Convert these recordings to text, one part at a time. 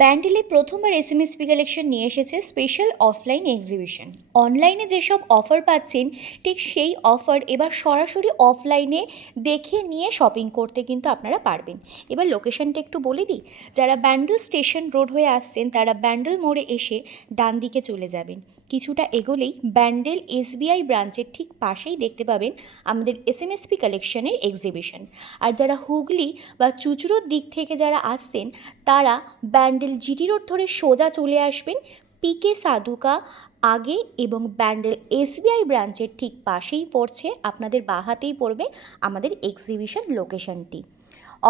ব্যান্ডেলে প্রথমবার এসএমএসপি কালেকশন নিয়ে এসেছে স্পেশাল অফলাইন এক্সিবিশন। অনলাইনে যেসব অফার পাচ্ছেন ঠিক সেই অফার এবার সরাসরি অফলাইনে দেখে নিয়ে শপিং করতে কিন্তু আপনারা পারবেন। এবার লোকেশনটা একটু বলে দিই, যারা ব্যান্ডেল স্টেশন রোড হয়ে আসছেন তারা ব্যান্ডেল মোড়ে এসে ডান দিকে চলে যাবেন। কিছুটা এগোলেই ব্যান্ডেল এসবিআই ব্রাঞ্চের ঠিক পাশেই দেখতে পাবেন আমাদের এসএমএসপি কালেকশনের এক্সিবিশন। আর যারা হুগলি বা চুঁচুড়োর দিক থেকে যারা আসছেন তারা ব্যান্ডেল জিটি রোড ধরে সোজা চলে আসবেন পিকে সাধুকা আগে, এবং ব্যান্ডেল এসবিআই ব্রাঞ্চের ঠিক পাশেই পড়ছে, আপনাদের বাঁ হাতেই পড়বে আমাদের এক্সিবিশন লোকেশনটি।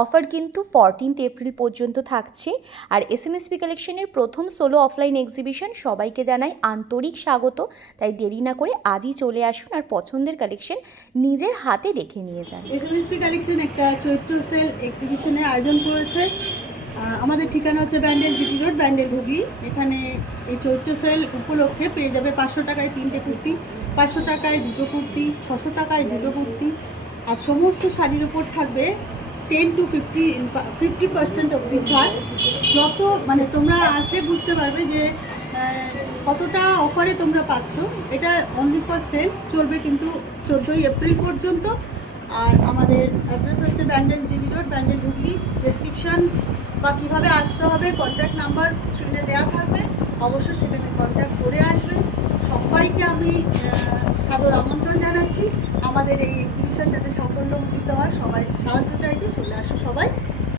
অফার কিন্তু 14 এপ্রিল পর্যন্ত থাকছে। আর এসএমএসপি কালেকশনের প্রথম সোলো অফলাইন এক্সিবিশন, সবাইকে জানাই আন্তরিক স্বাগত। তাই দেরি না করে আজই চলে আসুন আর পছন্দের কালেকশন নিজের হাতে দেখে নিয়ে যান। এসএমএসপি কালেকশন একটা চৈত্র সেল এক্সিবিশনের আয়োজন করেছে। আমাদের ঠিকানা হচ্ছে ব্যান্ডেল জিটি রোড, ব্যান্ডেল হুগলি। এখানে এই চৈত্র সেল উপলক্ষে পেয়ে যাবে 500 টাকায় 3টে কুর্তি, 500 টাকায় 2টো কুর্তি, 600 টাকায় 2টো কুর্তি। আর সমস্ত শাড়ির উপর থাকবে 10 to 50% অব্দি ছাড়। যত তোমরা আসলে বুঝতে পারবে যে কতটা অফারে তোমরা পাচ্ছ। এটা অনলি ফর সেল, চলবে কিন্তু 14ই এপ্রিল পর্যন্ত। আর আমাদের অ্যাড্রেস হচ্ছে Bandel GT road, Bandel Hooghly. Description বা কীভাবে আসতে হবে কন্ট্যাক্ট নাম্বার স্ক্রিনে দেওয়া থাকবে, অবশ্যই সেখানে কন্ট্যাক্ট করে আসবেন। সবাইকে আমি সাদর আমন্ত্রণ জানাচ্ছি। আমাদের এই এক্সিবিশন যাতে সাফল্যমণ্ডিত হয়, সবাই সাহায্য চাইছি, চলে আসো সবাই।